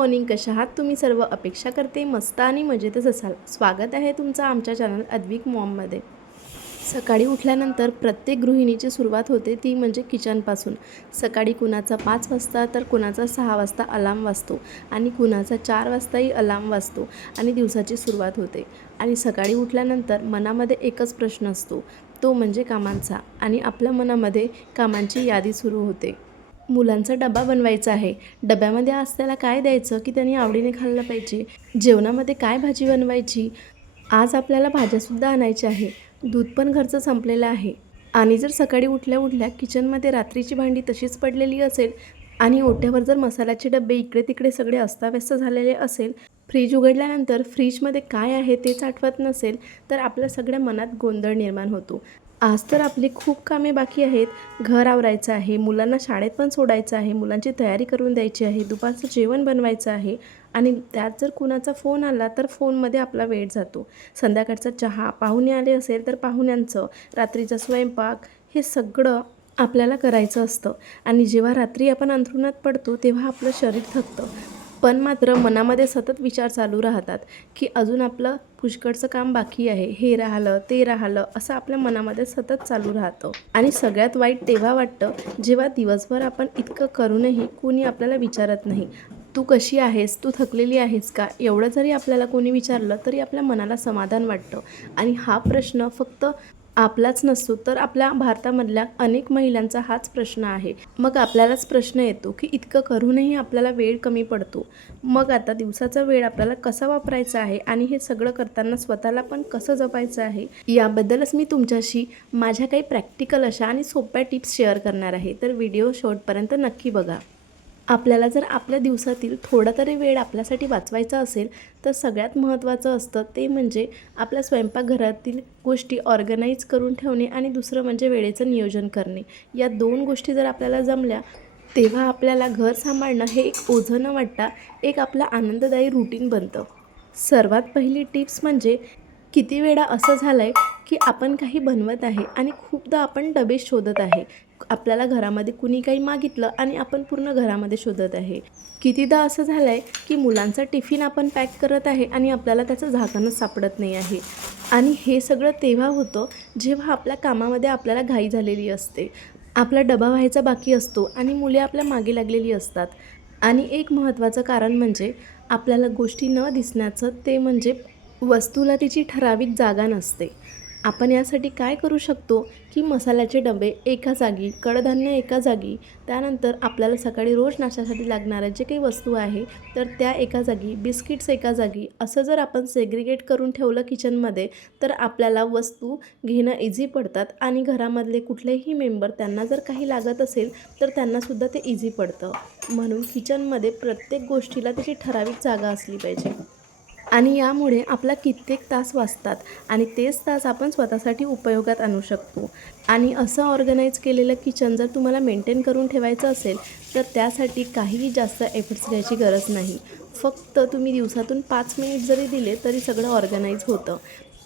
Morning, कशा आहात तुम्ही सर्व? अपेक्षा करते मस्त आणि मजेतच असाल. स्वागत आहे तुमचं आमच्या चॅनल अद्विक मॉममध्ये. सकाळी उठल्यानंतर प्रत्येक गृहिणीची सुरुवात होते ती म्हणजे किचनपासून. सकाळी कुणाचा 5 वाजता तर कुणाचा 6 वाजता अलार्म वाजतो आणि कुणाचा 4 वाजताही अलार्म वाजतो आणि दिवसाची सुरुवात होते. आणि सकाळी उठल्यानंतर मनामध्ये एकच प्रश्न असतो, तो म्हणजे कामांचा. आणि आपल्या मनामध्ये कामांची यादी सुरू होते. मुलांचा डबा बनवायचा आहे. डब्यामध्ये आज त्याला काय द्यायचं की त्यांनी आवडीने खाल्लं पाहिजे. जेवणामध्ये काय भाजी बनवायची. आज आपल्याला भाज्यासुद्धा आणायच्या आहे. दूध पण घरचं संपलेलं आहे. आणि जर सकाळी उठल्या उठल्या किचनमध्ये रात्रीची भांडी तशीच पडलेली असेल आणि ओट्यावर जर मसाल्याचे डबे इकडे तिकडे सगळे अस्ताव्यस्त झालेले असेल, फ्रीज उघडल्यानंतर फ्रीजमध्ये काय आहे तेच आठवत नसेल, तर आपल्या सगळ्या मनात गोंधळ निर्माण होतो. आज तर आपली खूप कामे बाकी आहेत. घर आवरायचं आहे, मुलांना शाळेत पण सोडायचं आहे, मुलांची तयारी करून द्यायची आहे, दुपारचं जेवण बनवायचं आहे आणि त्यात जर कुणाचा फोन आला तर फोनमध्ये आपला वेळ जातो. संध्याकाळचा चहा, पाहुणे आले असेल तर पाहुण्यांचं, रात्रीचा स्वयंपाक, हे सगळं आपल्याला करायचं असतं. आणि जेव्हा रात्री आपण अंथरुणात पडतो तेव्हा आपलं शरीर थकतं, पण मात्र मनामध्ये सतत विचार चालू राहतात की अजून आपलं पुष्कळचं काम बाकी आहे, हे राहिलं ते राहिलं, असं आपल्या मनामध्ये सतत चालू राहतं. आणि सगळ्यात वाईट तेव्हा वाटतं जेव्हा दिवसभर आपण इतकं करूनही कोणी आपल्याला विचारत नाही, तू कशी आहेस, तू थकलेली आहेस का. एवढं जरी आपल्याला कोणी विचारलं तरी आपल्या मनाला समाधान वाटतं. आणि हा प्रश्न फक्त आपलाच नसतो तर आपल्या भारतामधल्या अनेक महिलांचा हाच प्रश्न आहे. मग आपल्यालाच प्रश्न येतो की इतकं करूनही आपल्याला वेळ कमी पडतो. मग आता दिवसाचा वेळ आपल्याला कसा वापरायचा आहे आणि हे सगळं करताना स्वतःला पण कसं जपायचं आहे, याबद्दलच मी तुमच्याशी माझ्या काही प्रॅक्टिकल अशा आणि सोप्या टिप्स शेअर करणार आहे. तर व्हिडिओ शेवटपर्यंत नक्की बघा. आपल्याला जर आपल्या दिवसातील थोडा तरी वेळ आपल्यासाठी वाचवायचा असेल तर सगळ्यात महत्त्वाचं असतं ते म्हणजे आपल्या स्वयंपाकघरातील गोष्टी ऑर्गनाईज करून ठेवणे आणि दुसरं म्हणजे वेळेचं नियोजन करणे. या 2 गोष्टी जर आपल्याला जमल्या तेव्हा आपल्याला घर सांभाळणं हे एक ओझं न वाटता एक आपलं आनंददायी रूटीन बनतं. सर्वात पहिली टिप्स म्हणजे किती वेळा असं झालं आहे की आपण काही बनवत आहे आणि खूपदा आपण डबे शोधत आहे. आपल्याला घरामध्ये कुणी काही मागितलं आणि आपण पूर्ण घरामध्ये शोधत आहे. कितीदा असं झालं आहे की मुलांचा टिफिन आपण पॅक करत आहे आणि आपल्याला त्याचं झाकणच सापडत नाही आहे. आणि हे सगळं तेव्हा होतं जेव्हा आपल्या कामामध्ये आपल्याला घाई झालेली असते. आपला डबा व्हायचा बाकी असतो आणि मुले आपल्या मागे लागलेली असतात. आणि एक महत्त्वाचं कारण म्हणजे आपल्याला गोष्टी न दिसण्याचं, ते म्हणजे वस्तूला तिची ठराविक जागा नसते. आपण यासाठी काय करू शकतो की मसाल्याचे डबे एका जागी, कडधान्य एका जागी, त्यानंतर आपल्याला सकाळी रोज नाश्त्यासाठी लागणाऱ्या जे काही वस्तू आहे तर त्या एका जागी, बिस्किट्स एका जागी, असं जर आपण सेग्रिगेट करून ठेवलं किचनमध्ये तर आपल्याला वस्तू घेणं इझी पडतात. आणि घरामधले कुठलेही मेंबर त्यांना जर काही लागत असेल तर त्यांनासुद्धा ते इझी पडतं. म्हणून किचनमध्ये प्रत्येक गोष्टीला त्याची ठराविक जागा असली पाहिजे. आणि यामुळे आपला कित्येक तास वाचतात आणि तेच तास आपण स्वतःसाठी उपयोगात आणू शकतो. आणि असं ऑर्गनाईज केलेलं किचन जर तुम्हाला मेंटेन करून ठेवायचं असेल तर त्यासाठी काहीही जास्त एफर्ट्स घ्यायची गरज नाही. फक्त तुम्ही दिवसातून 5 मिनिट जरी दिले तरी सगळं ऑर्गनाईज होतं.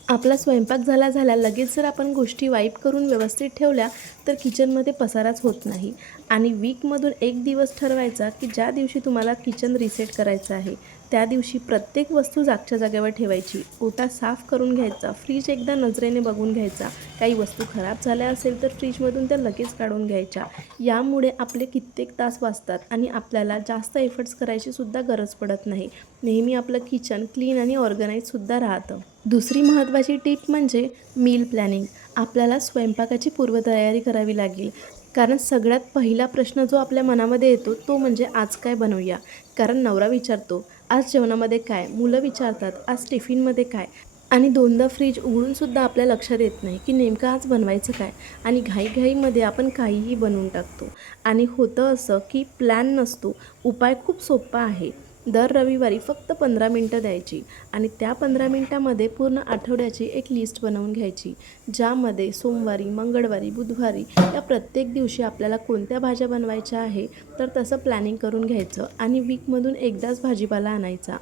आपला स्वयंपाक झाल्या लगेच जर आपण गोष्टी वाईप करून व्यवस्थित ठेवल्या तर किचनमध्ये पसाराच होत नाही. आणि वीकमधून एक दिवस ठरवायचा की ज्या दिवशी तुम्हाला किचन रिसेट करायचं आहे त्या दिवशी प्रत्येक वस्तू जागच्या जागेवर ठेवायची. ओटा साफ करून घ्यायचा, फ्रीज एकदा नजरेने बघून घ्यायचा. काही वस्तू खराब झाल्या असेल तर फ्रीजमधून त्या लगेच काढून घ्यायच्या. यामुळे आपले कित्येक तास वाचतात आणि आपल्याला जास्त एफर्ट्स करायची सुद्धा गरज पडत नाही. नेहमी आपलं किचन क्लीन आणि ऑर्गनाईजसुद्धा राहतं. दुसरी महत्त्वाची टिप म्हणजे मील प्लॅनिंग. आपल्याला स्वयंपाकाची पूर्वतयारी करावी लागेल. कारण सगळ्यात पहिला प्रश्न जो आपल्या मनामध्ये येतो तो म्हणजे आज काय बनवूया. कारण नवरा विचारतो आज जेवणामध्ये काय, मुलं विचारतात आज टिफिनमध्ये काय. आणि दोनदा फ्रीज उघडूनसुद्धा आपल्या लक्षात येत नाही की नेमकं आज बनवायचं काय. आणि घाईघाईमध्ये आपण काहीही बनवून टाकतो. आणि होतं असं की प्लॅन नसतो. उपाय खूप सोपा आहे. दर रविवारी फक्त 15 मिनटं द्यायची आणि त्या 15 मिनटामध्ये पूर्ण आठवड्याची एक लिस्ट बनवून घ्यायची, ज्यामध्ये सोमवारी, मंगळवारी, बुधवारी या प्रत्येक दिवशी आपल्याला कोणत्या भाज्या बनवायच्या आहे तर तसं प्लॅनिंग करून घ्यायचं. आणि वीकमधून एकदाच भाजीपाला आणायचा.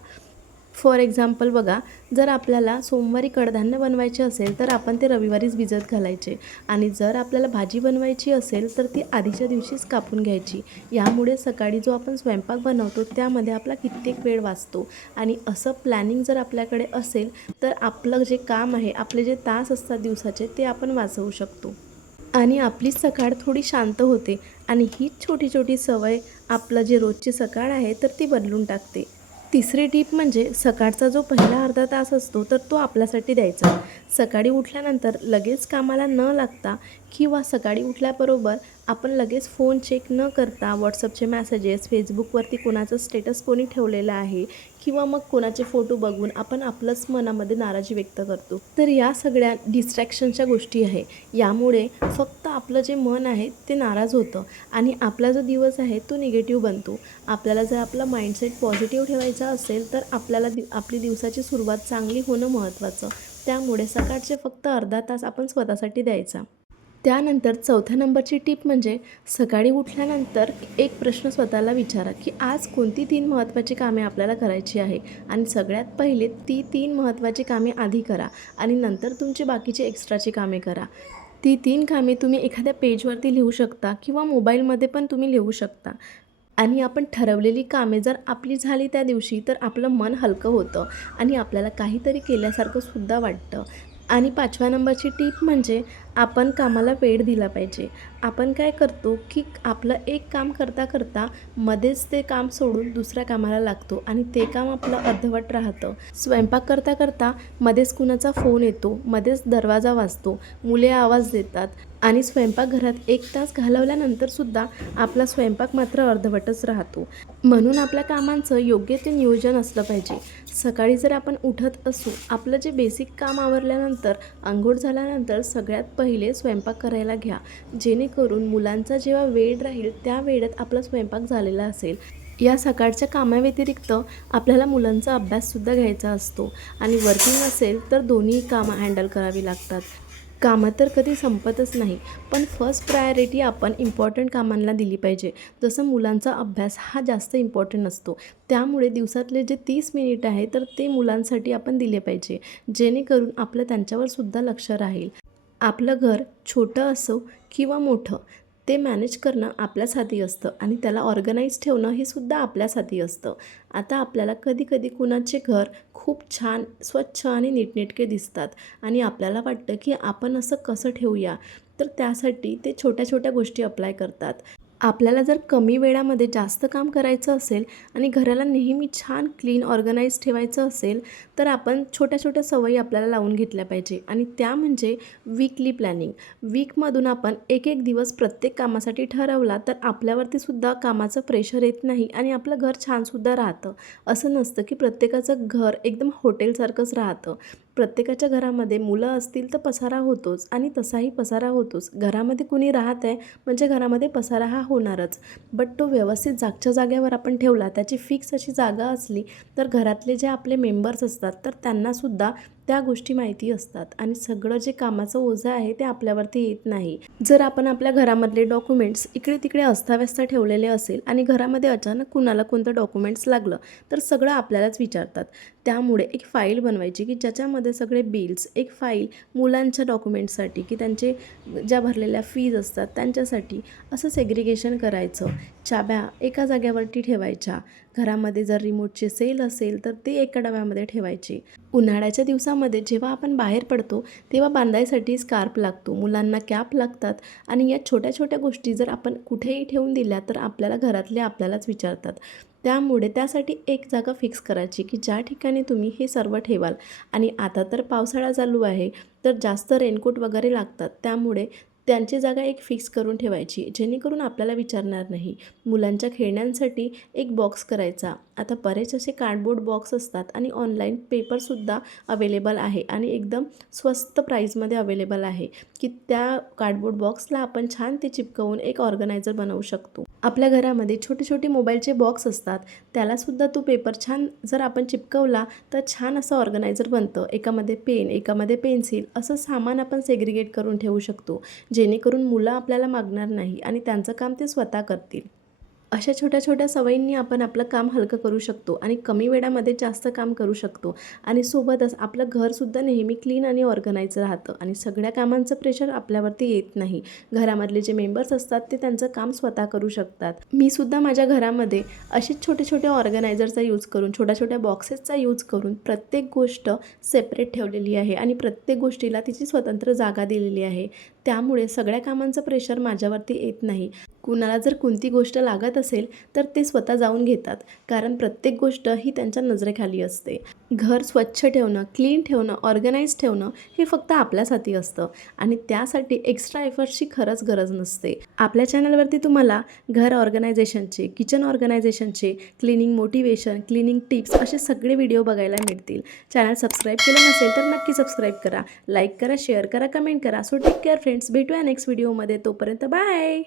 फॉर एक्झाम्पल बघा, जर आपल्याला सोमवारी कडधान्य बनवायचे असेल तर आपण ते रविवारीच भिजत घालायचे आणि जर आपल्याला भाजी बनवायची असेल तर ती आधीच्या दिवशीच कापून घ्यायची. यामुळे सकाळी जो आपण स्वयंपाक बनवतो त्यामध्ये आपला कित्येक वेळ वाचतो आणि असं प्लॅनिंग जर आपल्याकडे असेल तर आपलं जे काम आहे, आपले जे तास असतात दिवसाचे ते आपण वाचवू शकतो आणि आपली सकाळ थोडी शांत होते आणि हीच छोटी छोटी सवय आपलं जे रोजची सकाळ आहे तर ती बदलून टाकते. तिसरी टीप म्हणजे सकाळचा जो पहिला अर्धा तास असतो तर तो आपल्यासाठी द्यायचा. सकाळी उठल्यानंतर लगेच कामाला न लागता किंवा सकाळी उठल्याबरोबर आपण लगेच फोन चेक न करता व्हॉट्सअपचे मेसेजेस, फेसबुकवरती कोणाचं स्टेटस कोणी ठेवलेलं आहे किंवा मग कोणाचे फोटो बघून आपण आपलंच मनामध्ये नाराजी व्यक्त करतो. तर या सगळ्या डिस्ट्रॅक्शनच्या गोष्टी आहे. यामुळे फक्त आपलं जे मन आहे ते नाराज होतं आणि आपला जो दिवस आहे तो निगेटिव्ह बनतो. आपल्याला जर आपला माइंडसेट पॉझिटिव्ह ठेवायचा असेल तर आपल्याला आपली दिवसाची सुरुवात चांगली होणं महत्त्वाचं. त्यामुळे सकाळचे फक्त अर्धा तास आपण स्वतःसाठी द्यायचा. त्यानंतर चौथ्या नंबरची टीप म्हणजे सकाळी उठल्यानंतर एक प्रश्न स्वतःला विचारा की आज कोणती 3 महत्त्वाची कामे आपल्याला करायची आहे आणि सगळ्यात पहिले ती 3 महत्त्वाची कामे आधी करा आणि नंतर तुमची बाकीची एक्स्ट्राची कामे करा. ती 3 कामे तुम्ही एखाद्या पेजवरती लिहू शकता किंवा मोबाईलमध्ये पण तुम्ही लिहू शकता आणि आपण ठरवलेली कामे जर आपली झाली त्या दिवशी तर आपलं मन हलकं होतं आणि आपल्याला काहीतरी केल्यासारखं सुद्धा वाटतं. आणि 5व्या नंबरची टीप म्हणजे आपण कामाला वेळ दिला पाहिजे. आपण काय करतो की आपलं एक काम करता करता मध्येच ते काम सोडून दुसऱ्या कामाला लागतो आणि ते काम आपलं अर्धवट राहतं. स्वयंपाक करता करता मध्येच कुणाचा फोन येतो, मध्येच दरवाजा वाजतो, मुले आवाज देतात आणि स्वयंपाकघरात 1 तास घालवल्यानंतरसुद्धा आपला स्वयंपाक मात्र अर्धवटच राहतो. म्हणून आपल्या कामांचं योग्य ते नियोजन असलं पाहिजे. सकाळी जर आपण उठत असू, आपलं जे बेसिक काम आवरल्यानंतर, अंघोळ झाल्यानंतर सगळ्यात पहिले स्वयंपाक करायला घ्या. जेणेकरून मुलांचा जेव्हा वेळ राहील त्या वेळेत आपला स्वयंपाक झालेला असेल. या सकाळच्या कामाव्यतिरिक्त आपल्याला मुलांचा अभ्याससुद्धा घ्यायचा असतो आणि वर्किंग असेल तर दोन्ही कामं हँडल करावी लागतात. कामं तर कधी संपतच नाही, पण फर्स्ट प्रायोरिटी आपण इम्पॉर्टंट कामांना दिली पाहिजे. जसं मुलांचा अभ्यास हा जास्त इम्पॉर्टंट असतो. त्यामुळे दिवसातले जे 30 मिनिट आहे तर ते मुलांसाठी आपण दिले पाहिजे. जेणेकरून आपलं त्यांच्यावरसुद्धा लक्ष राहील. आपलं घर छोटं असो किंवा मोठं, ते मॅनेज करणं आपल्याच हाती असतं आणि त्याला ऑर्गनाईज ठेवणं हे सुद्धा आपल्याच हाती असतं. आता आपल्याला कधी-कधी कुणाचे घर खूप छान, स्वच्छ आणि नीटनेटके दिसतात आणि आपल्याला वाटतं की आपण असं कसं ठेवूया? तर त्यासाठी ते छोट्या-छोट्या गोष्टी अप्लाय करतात. आपल्याला जर कमी वेळामध्ये जास्त काम करायचं असेल आणि घराला नेहमी छान क्लीन ऑर्गनाइज ठेवायचं असेल तर आपण छोट्या-छोट्या सवयी आपल्याला लावून घेतल्या पाहिजे आणि त्या म्हणजे वीकली प्लॅनिंग. वीकमधून आपण एक दिवस प्रत्येक कामासाठी ठरवला तर आपल्यावरती सुद्धा कामाचं प्रेशर येत नाही आणि आपलं घर छानसुद्धा राहतं. असं नसतं की प्रत्येकाचं घर एकदम हॉटेलसारखंच राहतं. प्रत्येकाच्या घरामध्ये मुलं असतील तर पसारा होतोच आणि तसाही पसारा होतोच. घरामध्ये कुणी राहत आहे म्हणजे घरामध्ये पसारा हा होणारच. बट तो व्यवस्थित जागच्या जागेवर आपण ठेवला, त्याची फिक्स अशी जागा असली तर घरातले जे आपले मेंबर्स असतात तर त्यांनासुद्धा त्या गोष्टी माहिती असतात आणि सगळं जे कामाचं ओझं आहे ते आपल्यावरती येत नाही. जर आपण आपल्या घरामधले डॉक्युमेंट्स इकडे तिकडे अस्ताव्यस्त ठेवलेले असेल आणि घरामध्ये अचानक कुणाला कोणतं डॉक्युमेंट्स लागलं तर सगळं आपल्यालाच विचारतात. त्यामुळे एक फाईल बनवायची की ज्याच्यामध्ये सगळे बिल्स, एक फाईल मुलांच्या डॉक्युमेंट्ससाठी की त्यांचे ज्या भरलेल्या फीज असतात त्यांच्यासाठी, असं सेग्रिगेशन करायचं. चाव्या एका जाग्यावरती ठेवायच्या. घरामध्ये जर रिमोटचे सेल असेल तर ते एका डब्यामध्ये ठेवायचे. उन्हाळ्याच्या दिवसामध्ये जेव्हा आपण बाहेर पडतो तेव्हा बांधायसाठी स्कार्फ लागतो, मुलांना कॅप लागतात आणि या छोट्या छोट्या गोष्टी जर आपण कुठेही ठेवून दिल्या तर आपल्याला घरातले आपल्यालाच विचारतात. त्यामुळे त्यासाठी एक जागा फिक्स करायची की ज्या ठिकाणी तुम्ही हे सर्व ठेवाल. आणि आता तर पावसाळा चालू आहे तर जास्त रेनकोट वगैरे लागतात, त्यामुळे त्यांची जागा एक फिक्स करून ठेवायची जेणेकरून आपल्याला विचारणार नाही. मुलांच्या खेळण्यांसाठी एक बॉक्स करायचा. आता बरेच असे कार्डबोर्ड बॉक्स असतात आणि ऑनलाईन पेपरसुद्धा अवेलेबल आहे आणि एकदम स्वस्त प्राईजमध्ये अवेलेबल आहे की त्या कार्डबोर्ड बॉक्सला आपण छान ते चिपकवून एक ऑर्गनायझर बनवू शकतो. आपल्या घरामध्ये छोटे छोटे मोबाईलचे बॉक्स असतात, त्यालासुद्धा तो पेपर छान जर आपण चिपकवला तर छान असं ऑर्गनायझर बनतं. एकामध्ये पेन, एकामध्ये पेन्सिल असं सामान आपण सेग्रिगेट करून ठेवू शकतो जेणेकरून मुलं आपल्याला मागणार नाही आणि त्यांचं काम ते स्वतः करतील. अशा छोट्या छोट्या सवयींनी आपण आपलं काम हलकं करू शकतो आणि कमी वेळामध्ये जास्त काम करू शकतो आणि सोबतच आपलं घरसुद्धा नेहमी क्लीन आणि ऑर्गनाईज राहतं आणि सगळ्या कामांचं प्रेशर आपल्यावरती येत नाही. घरामधले जे मेंबर्स असतात ते त्यांचं काम स्वतः करू शकतात. मी सुद्धा माझ्या घरामध्ये असेच छोटे छोटे ऑर्गनायझरचा यूज करून, छोट्या छोट्या बॉक्सेसचा यूज करून प्रत्येक गोष्ट सेपरेट ठेवलेली आहे आणि प्रत्येक गोष्टीला तिची स्वतंत्र जागा दिलेली आहे. त्यामुळे सगळ्या कामांचं प्रेशर माझ्यावरती येत नाही. कुणाला जर कोणती गोष्ट लागत असेल तर ते स्वतः जाऊन घेतात, कारण प्रत्येक गोष्ट ही त्यांच्या नजरेखाली असते. घर स्वच्छ ठेवणं, क्लीन ठेवणं, ऑर्गनाईज ठेवणं हे फक्त आपल्यासाठी असतं आणि त्यासाठी एक्स्ट्रा एफर्ट्सची खरंच गरज नसते. आपल्या चॅनलवरती तुम्हाला घर ऑर्गनायझेशनचे, किचन ऑर्गनायझेशनचे, क्लिनिंग मोटिवेशन, क्लिनिंग टिप्स असे सगळे व्हिडिओ बघायला मिळतील. चॅनल सबस्क्राईब केलं नसेल तर नक्की सबस्क्राईब करा, लाईक करा, शेअर करा, कमेंट करा. सो टेक केअर फ्रेंड्स, भेटूया नेक्स्ट व्हिडिओमध्ये. तोपर्यंत बाय.